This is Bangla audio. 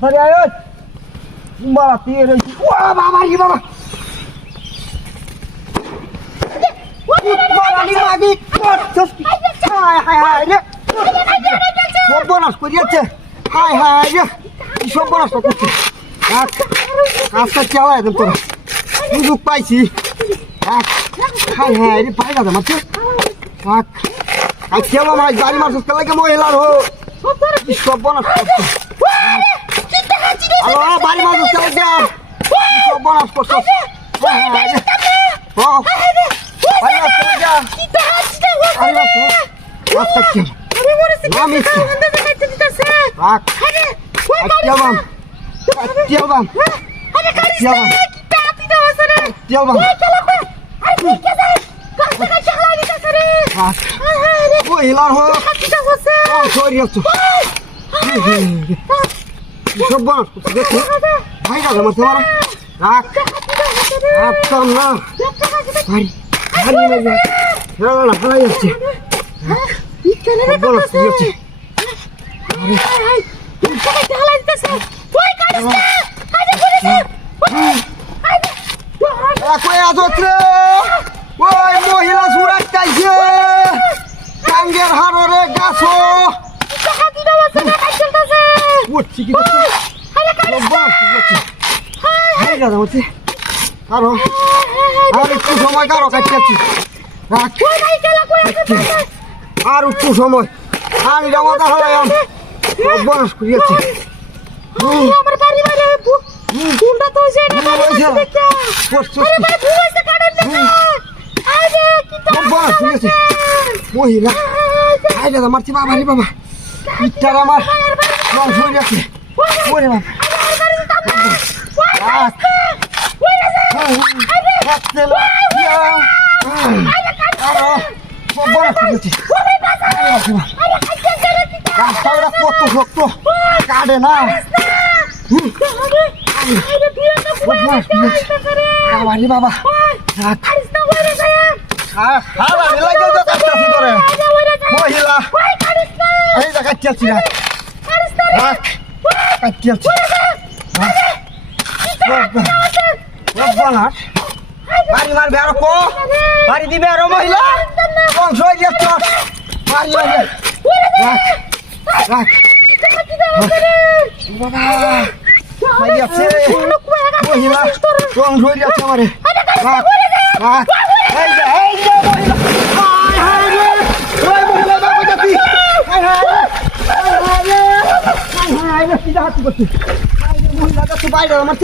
তাড়াতাড়ি আয় বাবা তুই রয়েছি ও বাবা রে বাবা সর্বনাশ করিয়াছে হায় হায় রে সর্বনাশ করছে কাজটা চালা একদম তোরা সুযোগ পাইছি হায় হায় রে পাই দাদা মারছে খেলো মাছ বাড়ি মাছ লাগে মহিলার হো সর্বনাশ করছে বাড়ি মাছ সর্বনাশ করছে ভাই দাদা মারছে মারা রাখ রাখতাম না মহিলা সুরাজ চাইছে কাঙ্গের হাড়রে গাছ কারো আর একটু সময় কারো কাটছি আর একটু সময় আমি জামাটা হলাম বয়স করিয়াছি মহিলা মারছি বাবা রে বাবা ইটার আমার মাংস হয়ে যাচ্ছে ওরে বাবা কত শক্ত কাটে না বাবা মহিলা এই জায়গায় চলছি না বাড়ি মারবে আরো কো বাড়ি দিবে আরো মহিলা বংশ হয়ে যাচ্ছ বাড়ি মারবে মহিলা বংশ হয়ে যাচ্ছে আমারে মহিলা বাইরে আমার